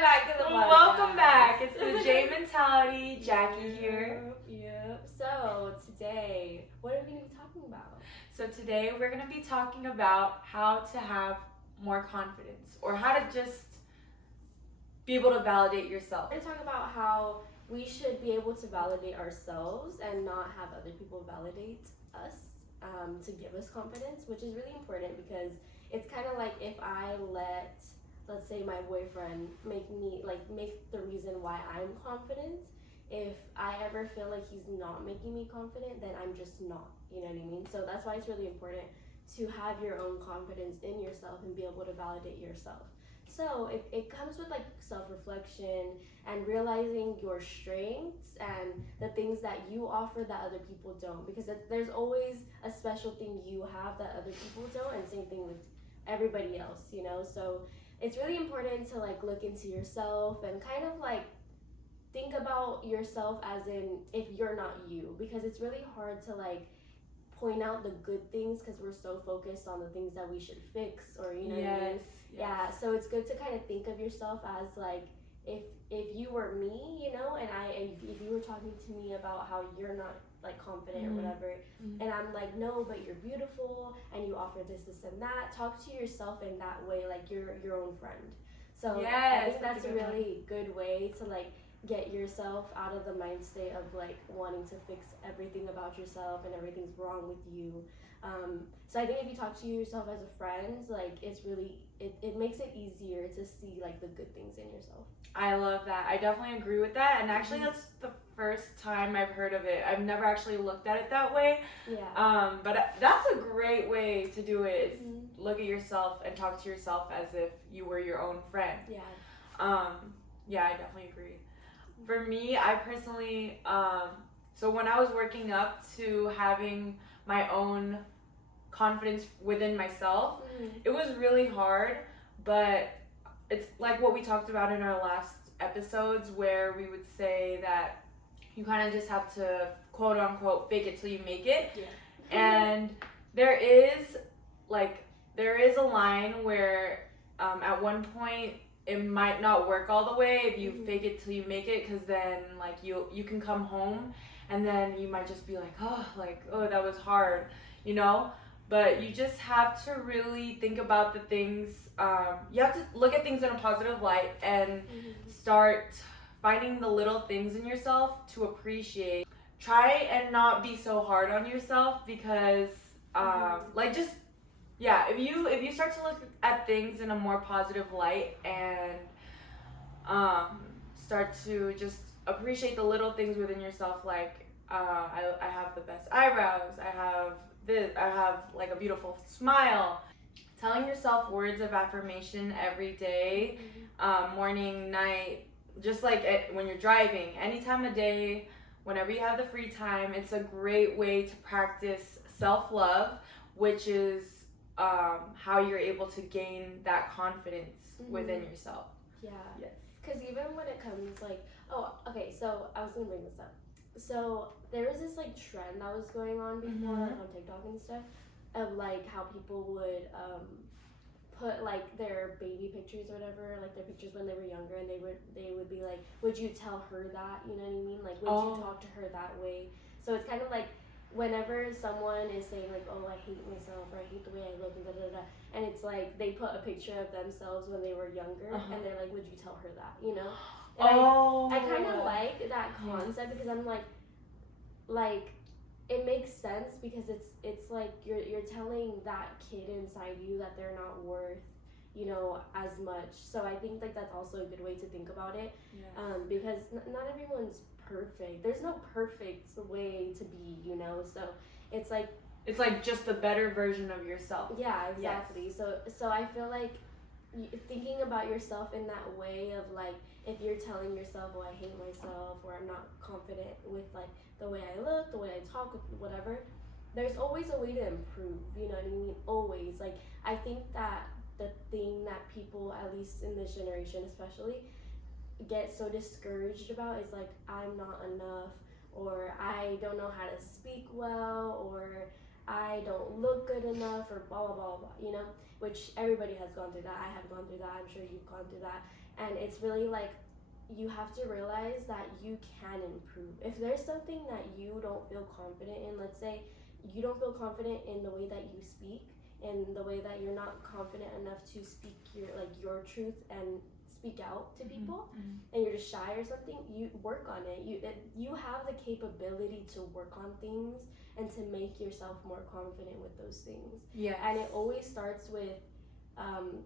back to the podcast. Welcome back. It's the J Mentality. Jackie here. Yep. So today, what are we going to be talking about? So today we're going to be talking about how to have more confidence, or how to just be able to validate yourself. We're going to talk about how we should be able to validate ourselves and not have other people validate us to give us confidence, which is really important because it's kind of like if I let, let's say, my boyfriend make the reason why I'm confident. If I ever feel like he's not making me confident, then I'm just not, you know what I mean? So that's why it's really important to have your own confidence in yourself and be able to validate yourself. So it comes with like self-reflection and realizing your strengths and the things that you offer that other people don't, because there's always a special thing you have that other people don't, and same thing with everybody else, you know? So it's really important to like look into yourself and kind of like think about yourself as in if you're not you, because it's really hard to like point out the good things because we're so focused on the things that we should fix, or you know what I mean? Yeah, so it's good to kind of think of yourself as like if you were me, you know, and if you were talking to me about how you're not like confident or whatever, and I'm like, no, but you're beautiful and you offer this and that. Talk to yourself in that way, like you're your own friend. So I think that's a really good way to like get yourself out of the mind state of like wanting to fix everything about yourself and everything's wrong with you. So I think if you talk to yourself as a friend, like it's really it makes it easier to see like the good things in yourself. I love that. I definitely agree with that, and actually that's the first time I've heard of it. I've never actually looked at it that way. But that's a great way to do it. Look at yourself and talk to yourself as if you were your own friend. Yeah, I definitely agree. For me, I personally, so when I was working up to having my own confidence within myself, it was really hard, but it's like what we talked about in our last episodes, where we would say that you kind of just have to quote unquote fake it till you make it. And there is a line where at one point it might not work all the way if you fake it till you make it, because then like you can come home and then you might just be like, oh that was hard, you know? But you just have to really think about the things, you have to look at things in a positive light and start finding the little things in yourself to appreciate. Try and not be so hard on yourself, because if you start to look at things in a more positive light and start to just appreciate the little things within yourself, like I have the best eyebrows, I have like a beautiful smile. Telling yourself words of affirmation every day, morning, night, just like when you're driving, any time of day, whenever you have the free time, it's a great way to practice self-love, which is how you're able to gain that confidence within yourself. Yes. Because even when it comes like, so I was gonna bring this up. So there was this like trend that was going on before on TikTok and stuff of like how people would put like their baby pictures or whatever, like their pictures when they were younger, and they would be like, would you tell her that, you know what I mean? Like, would you talk to her that way? So it's kind of like whenever someone is saying like, oh, I hate myself, or I hate the way I look, and and it's like they put a picture of themselves when they were younger, and they're like, would you tell her that, you know? And I kind of like that concept because I'm like it makes sense, because it's like you're telling that kid inside you that they're not worth, you know, as much. So I think like that's also a good way to think about it, because not everyone's perfect. There's no perfect way to be, you know. So it's like just the better version of yourself. Yeah, exactly. So I feel like thinking about yourself in that way of like, if you're telling yourself, oh, I hate myself, or I'm not confident with like the way I look, the way I talk, whatever, there's always a way to improve, you know what I mean? Always. Like, I think that the thing that people, at least in this generation especially, get so discouraged about is like, I'm not enough, or I don't know how to speak well, or I don't look good enough, or blah, blah, blah, blah, you know? Which everybody has gone through that. I have gone through that. I'm sure you've gone through that. And it's really like, you have to realize that you can improve. If there's something that you don't feel confident in, let's say you don't feel confident in the way that you speak, in the way that you're not confident enough to speak your truth and speak out to people, and you're just shy or something, you work on it. You have the capability to work on things and to make yourself more confident with those things. Yeah. And it always starts with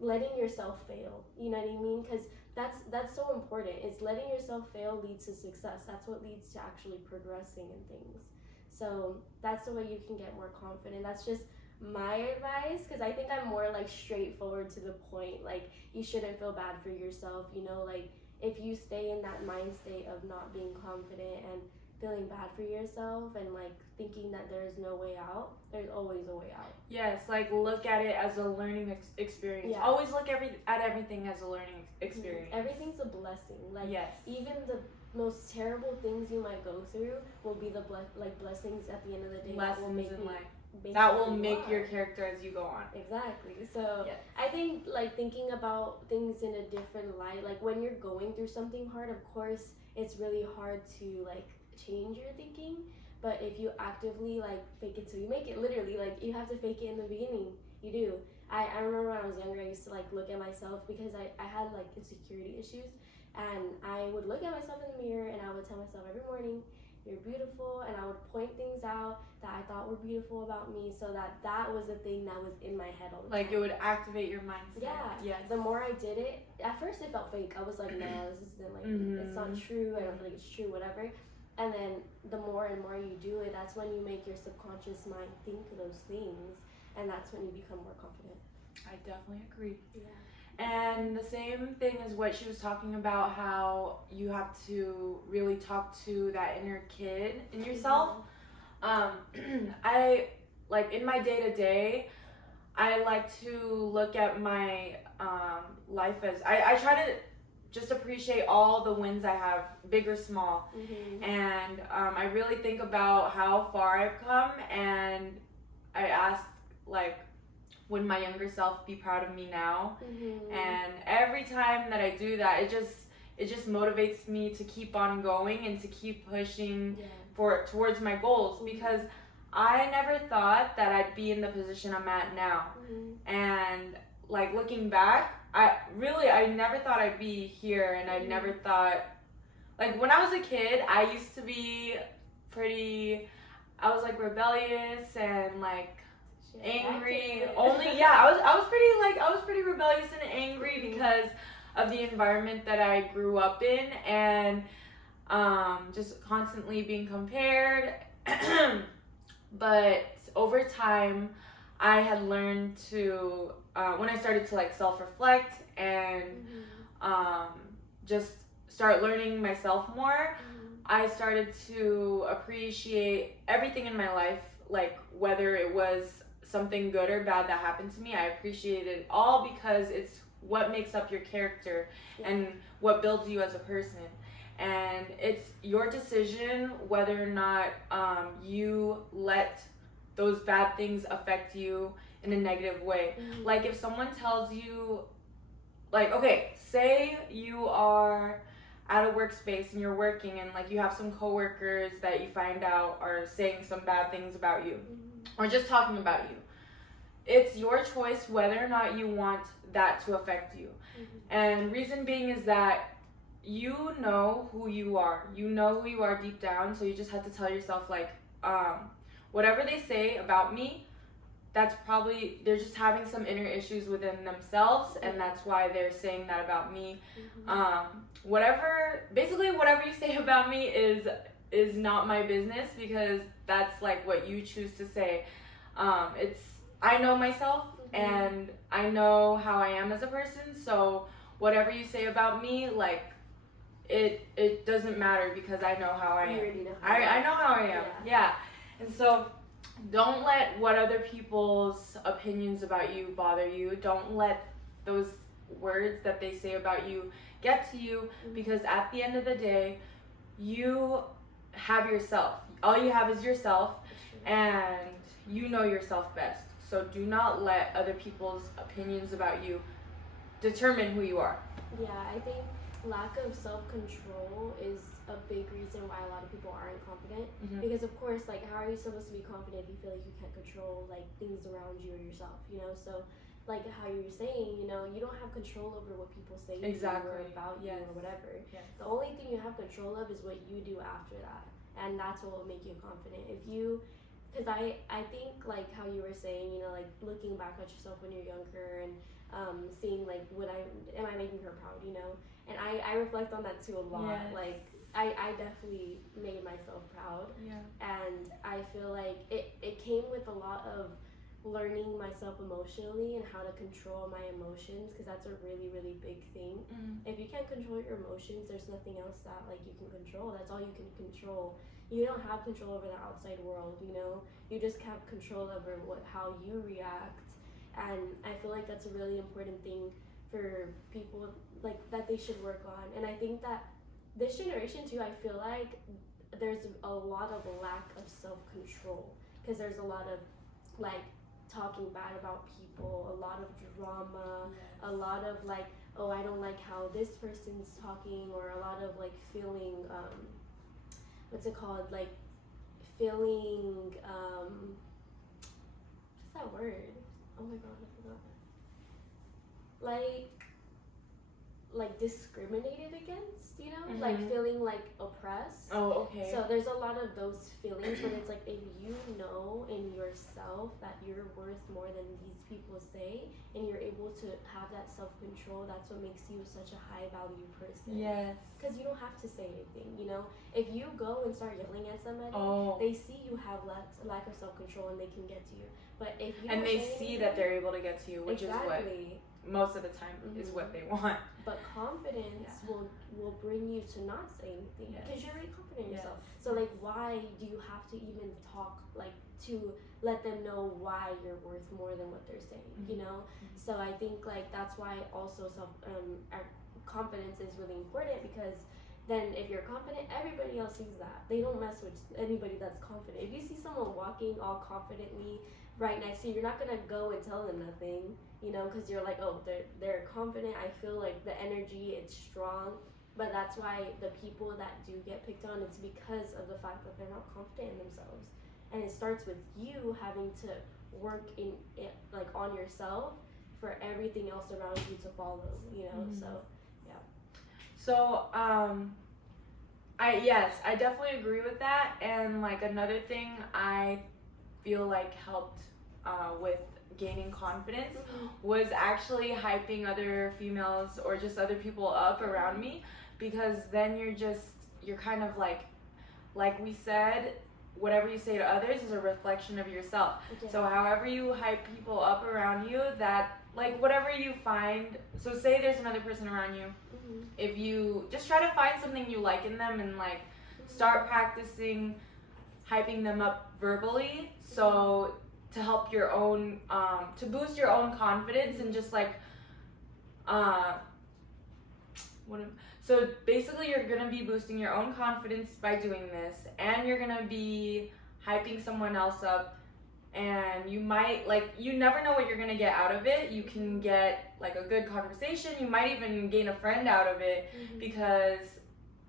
letting yourself fail. You know what I mean? Because that's so important. It's letting yourself fail leads to success. That's what leads to actually progressing in things. So that's the way you can get more confident. That's just my advice, because I think I'm more like straightforward to the point. Like, you shouldn't feel bad for yourself, you know, like if you stay in that mind state of not being confident and feeling bad for yourself and like thinking that there is no way out, there's always a way out. Yes, like look at it as a learning experience. Yeah. Always look at everything as a learning experience. Everything's a blessing. Like, yes. Even the most terrible things you might go through will be the blessings at the end of the day. Lessons in life. That will make your character as you go on. Exactly. So yes. I think like thinking about things in a different light, like when you're going through something hard, of course it's really hard to like change your thinking, but if you actively like fake it till you make it, literally, like you have to fake it in the beginning. You do. I remember when I was younger, I used to like look at myself because I had like insecurity issues, and I would look at myself in the mirror and I would tell myself every morning, you're beautiful, and I would point things out that I thought were beautiful about me, so that was the thing that was in my head all the time. Like it would activate your mindset. Yeah. Yes. The more I did it, at first it felt fake. I was like, nah, this isn't like, it's not true. I don't feel like it's true, whatever. And then the more and more you do it, that's when you make your subconscious mind think those things, and that's when you become more confident. I definitely agree. Yeah. And the same thing as what she was talking about, how you have to really talk to that inner kid in yourself. I, like in my day-to-day, I like to look at my life as, I try to just appreciate all the wins I have, big or small. And I really think about how far I've come, and I ask, like, would my younger self be proud of me now? And every time that I do that, it just motivates me to keep on going and to keep pushing towards my goals, because I never thought that I'd be in the position I'm at now. And like looking back, I never thought I'd be here, and I never thought, like when I was a kid, I used to be I was like rebellious and like angry. I was pretty rebellious and angry because of the environment that I grew up in, and just constantly being compared. But over time, I had learned to when I started to like self-reflect and just start learning myself more, I started to appreciate everything in my life, like whether it was something good or bad that happened to me. I appreciated it all because it's what makes up your character and what builds you as a person. And it's your decision whether or not you let those bad things affect you in a negative way. Like if someone tells you, like, okay, say you are at a workspace and you're working, and like you have some coworkers that you find out are saying some bad things about you or just talking about you. It's your choice whether or not you want that to affect you. And reason being is that you know who you are. You know who you are deep down, so you just have to tell yourself, like, whatever they say about me, that's probably, they're just having some inner issues within themselves, and that's why they're saying that about me. Whatever you say about me is not my business, because that's like what you choose to say. I know myself, and I know how I am as a person, so whatever you say about me, like, it doesn't matter, because I know how I am. I know how I am. Yeah. And so don't let what other people's opinions about you bother you. Don't let those words that they say about you get to you, because at the end of the day, you have yourself. All you have is yourself, and you know yourself best. So do not let other people's opinions about you determine who you are. Yeah, I think lack of self-control is a big reason why a lot of people aren't confident. Because of course, like, how are you supposed to be confident if you feel like you can't control like things around you or yourself, you know? So like how you were saying, you know, you don't have control over what people say to you or about you or whatever. The only thing you have control of is what you do after that, and that's what will make you confident. If you, because I think like how you were saying, you know, like looking back at yourself when you're younger and seeing like am I making her proud, you know? And I reflect on that too a lot. Like I definitely made myself proud. And I feel like it came with a lot of learning myself emotionally and how to control my emotions, because that's a really, really big thing. If you can't control your emotions, there's nothing else that like you can control. That's all you can control. You don't have control over the outside world, you know? You just have control over how you react. And I feel like that's a really important thing for people, like, that they should work on. And I think that this generation too, I feel like there's a lot of lack of self-control, because there's a lot of like talking bad about people, a lot of drama, a lot of like, oh, I don't like how this person's talking, or a lot of like feeling what's it called, like feeling what's that word? Oh my god, I forgot. Like discriminated against, you know? Like feeling like oppressed. Oh, okay. So there's a lot of those feelings, but it's like if you know in yourself that you're worth more than these people say, and you're able to have that self-control, that's what makes you such a high value person. Yes. Because you don't have to say anything, you know? If you go and start yelling at somebody, they see you have lack of self-control and they can get to you. But if you see that they're able to get to you, which is what most of the time is what they want. But confidence will bring you to not say anything, because you're really confident in yourself. So like, why do you have to even talk, like, to let them know why you're worth more than what they're saying, you know? So I think like that's why also confidence is really important, because then if you're confident, everybody else sees that. They don't mess with anybody that's confident. If you see someone walking all confidently right next to you, you're not gonna go and tell them nothing, you know, because you're like, oh, they're confident. I feel like the energy, it's strong. But that's why the people that do get picked on, it's because of the fact that they're not confident in themselves. And it starts with you having to work in it, like, on yourself for everything else around you to follow, you know. So yeah. So I definitely agree with that. And like another thing I feel like helped with gaining confidence was actually hyping other females or just other people up around me, because then you're kind of like we said, whatever you say to others is a reflection of yourself. So however you hype people up around you, that like whatever you find, so say there's another person around you, if you just try to find something you like in them and like start practicing hyping them up verbally, so to help your own to boost your own confidence and just like so basically you're gonna be boosting your own confidence by doing this, and you're gonna be hyping someone else up, and you might, like, you never know what you're gonna get out of it. You can get like a good conversation, you might even gain a friend out of it, because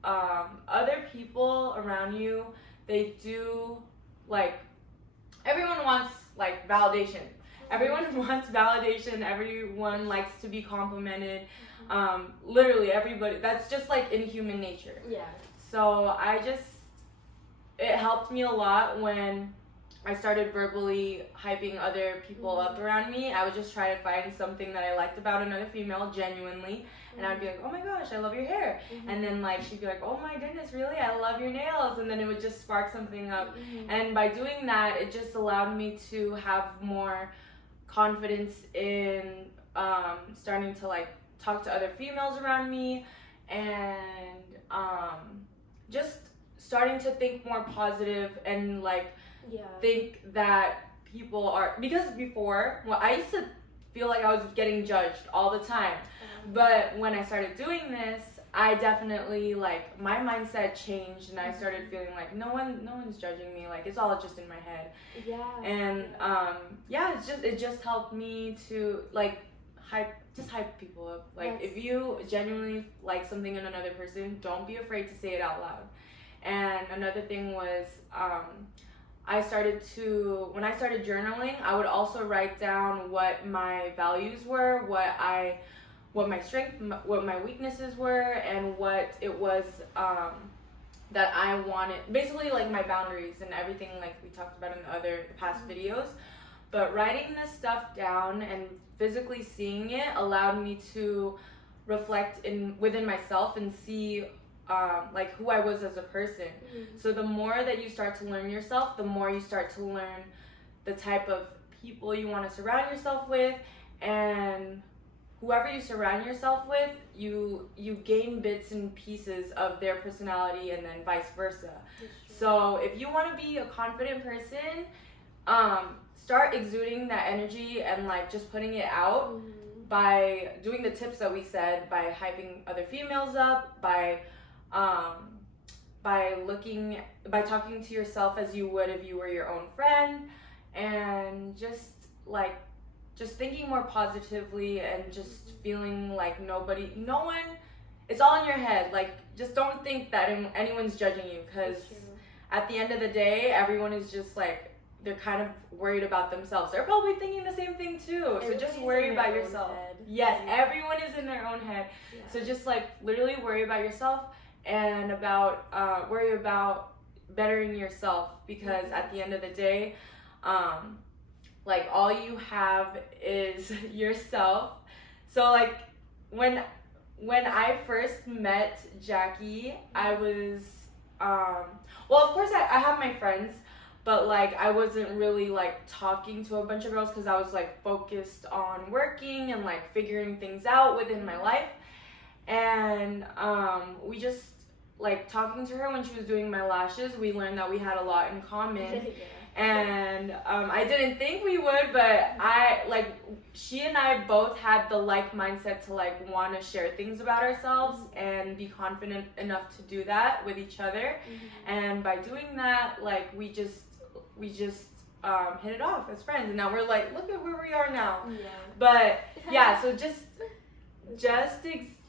other people around you, they do, like, everyone wants like validation. Everyone wants validation. Everyone likes to be complimented. Literally everybody. That's just like in human nature. Yeah. So it helped me a lot when I started verbally hyping other people up around me. I would just try to find something that I liked about another female genuinely, and I'd be like, oh my gosh, I love your hair. And then like she'd be like, oh my goodness, really? I love your nails. And then it would just spark something up. And by doing that, it just allowed me to have more confidence in starting to like talk to other females around me, and just starting to think more positive and like think that people are, because before, well, I used to feel like I was getting judged all the time, but when I started doing this, I definitely, like, my mindset changed, and I started feeling like no one's judging me, like it's all just in my head. And it just helped me to like hype people up. Like, if you genuinely like something in another person, don't be afraid to say it out loud. And another thing was, when I started journaling, I would also write down what my values were, what my strength, what my weaknesses were, and what it was that I wanted, basically like my boundaries and everything, like we talked about in the past videos. But writing this stuff down and physically seeing it allowed me to reflect within myself and see like who I was as a person. So the more that you start to learn yourself, the more you start to learn the type of people you want to surround yourself with, and whoever you surround yourself with, you gain bits and pieces of their personality, and then vice versa. So if you want to be a confident person, start exuding that energy and like just putting it out by doing the tips that we said, by hyping other females up, by talking to yourself as you would if you were your own friend, and just thinking more positively, and just feeling like no one, it's all in your head. Like, just don't think that anyone's judging you, because at the end of the day, everyone is just like, they're kind of worried about themselves. They're probably thinking the same thing too. So just worry about yourself. Yes, everyone is in their own head. Yeah. So just like literally worry about yourself, and worry about bettering yourself, because at the end of the day, like all you have is yourself. So like when I first met Jackie, I was well, of course I have my friends, but like I wasn't really like talking to a bunch of girls, because I was like focused on working and like figuring things out within my life. And we just like talking to her when she was doing my lashes, we learned that we had a lot in common. And I didn't think we would, but she and I both had the like mindset to like want to share things about ourselves and be confident enough to do that with each other. And by doing that, like we just hit it off as friends, and now we're like, look at where we are now. But yeah, so just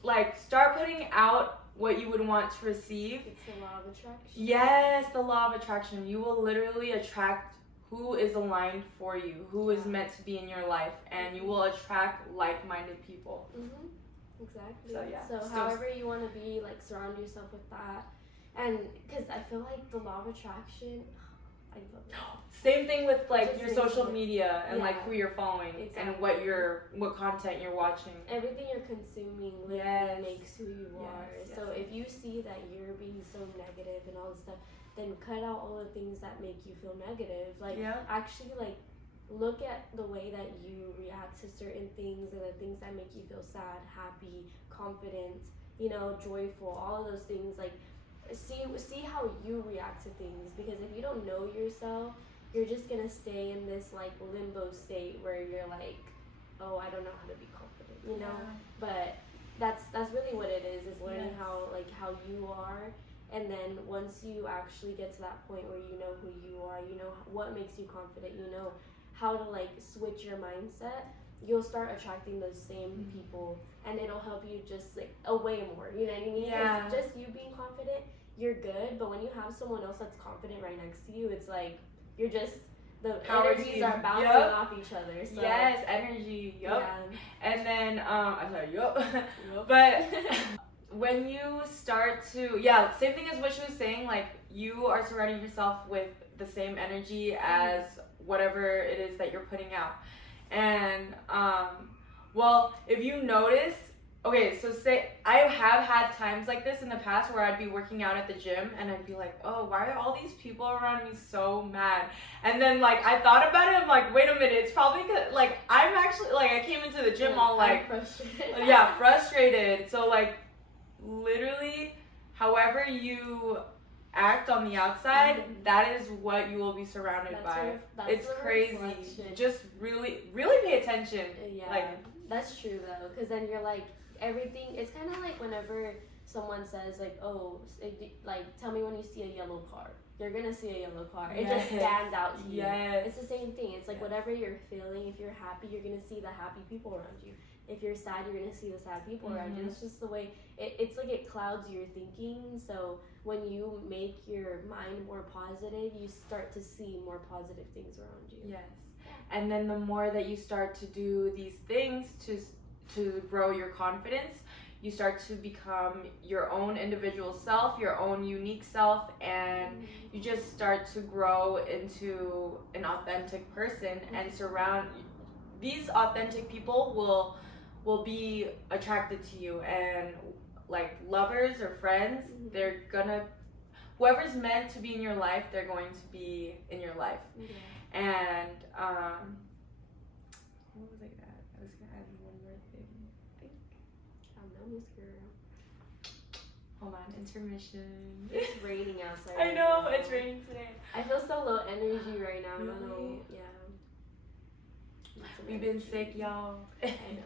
like start putting out what you would want to receive. It's the law of attraction. Yes, the law of attraction. You will literally attract who is aligned for you, who is meant to be in your life, and you will attract like-minded people. Exactly. So yeah. So however you want to be, like, surround yourself with that. And because I feel like the law of attraction, I love it. Same thing with like your social media and like who you're following and what content you're watching. Everything you're consuming literally makes who you are. So if you see that you're being so negative and all this stuff, then cut out all the things that make you feel negative. Like actually like look at the way that you react to certain things, and the things that make you feel sad, happy, confident, you know, joyful, all of those things. Like see how you react to things, because if you don't know yourself, you're just gonna stay in this like limbo state where you're like, oh, I don't know how to be confident, you know. But that's really what it is learning how you are. And then once you actually get to that point where you know who you are, you know what makes you confident, you know how to like switch your mindset, you'll start attracting those same people, and it'll help you just like way more, you know what I mean? Yeah. Just you being confident, you're good, but when you have someone else that's confident right next to you, it's like you're just, the energies are bouncing off each other. So. Yes, energy. And then but when you start to same thing as what she was saying, like you are surrounding yourself with the same energy as whatever it is that you're putting out. And well, if you notice, okay, so say I have had times like this in the past where I'd be working out at the gym and I'd be like, oh, why are all these people around me so mad? And then like I thought about it, I'm like, wait a minute, it's probably because like I'm actually like I came into the gym all like frustrated. So like literally however you act on the outside, that is what you will be surrounded by. It's crazy. Reflection. Just really pay attention. Like that's true though, because then you're like everything. It's kind of like whenever someone says like, oh, like tell me when you see a yellow car. You're gonna see a yellow car. It just stands out to you. It's the same thing. It's like whatever you're feeling. If you're happy, you're gonna see the happy people around you. if you're sad, you're gonna see the sad people around you. It's just the way it's like it clouds your thinking. So when you make your mind more positive, you start to see more positive things around you. Yes. And then the more that you start to do these things to grow your confidence, you start to become your own individual self, your own unique self, and you just start to grow into an authentic person and surround these authentic people will be attracted to you, and like lovers or friends, they're gonna, whoever's meant to be in your life, they're going to be in your life. And what was I gonna add? I was gonna add one more thing, I think. I don't know, Miss Girl. Hold on, intermission. It's raining outside. I know, it's raining today. I feel so low energy right now. Really? I don't know. Yeah. We've been sick, y'all. I know.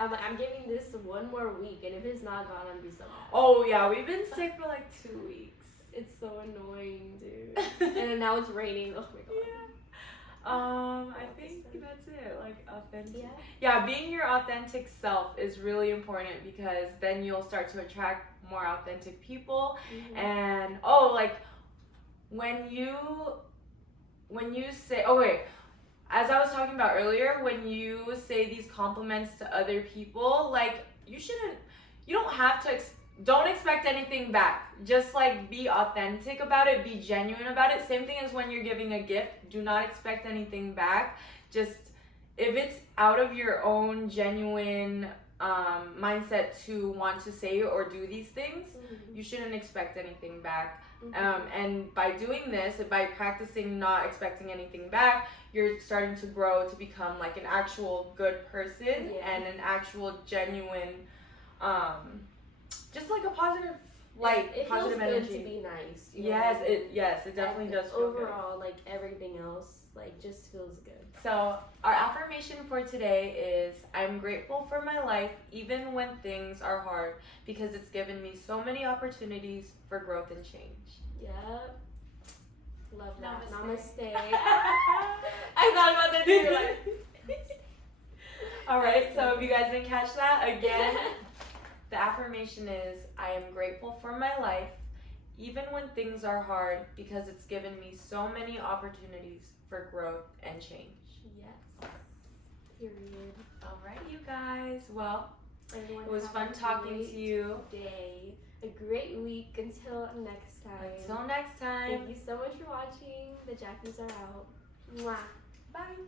I'm giving this one more week, and if it's not gone, I'm gonna be so mad. Oh yeah, we've been sick for like 2 weeks. It's so annoying, dude. And then now it's raining. Oh my god. Yeah. I think that's it. Like authentic. Yeah, being your authentic self is really important, because then you'll start to attract more authentic people. And like when you say, as I was talking about earlier, when you say these compliments to other people, like you don't have to don't expect anything back. Just like be authentic about it, be genuine about it. Same thing as when you're giving a gift, do not expect anything back. Just if it's out of your own genuine mindset to want to say or do these things, you shouldn't expect anything back. And by doing this, by practicing not expecting anything back, you're starting to grow to become like an actual good person and an actual genuine, just like a positive light, it positive feels energy. Good to be nice. Yes, it definitely does feel overall, like everything else, like just feels good. So our affirmation for today is, I'm grateful for my life even when things are hard, because it's given me so many opportunities for growth and change. Yep. Love that. Namaste. I thought about that too. Like, alright, so if you guys didn't catch that, again, the affirmation is, I am grateful for my life even when things are hard, because it's given me so many opportunities for growth and change. Yes. Period. Alright, you guys. Well, everyone, it was fun talking to you. Day. A great week until next time. Until next time. Thank you so much for watching. The Jackies are out. Mwah. Bye.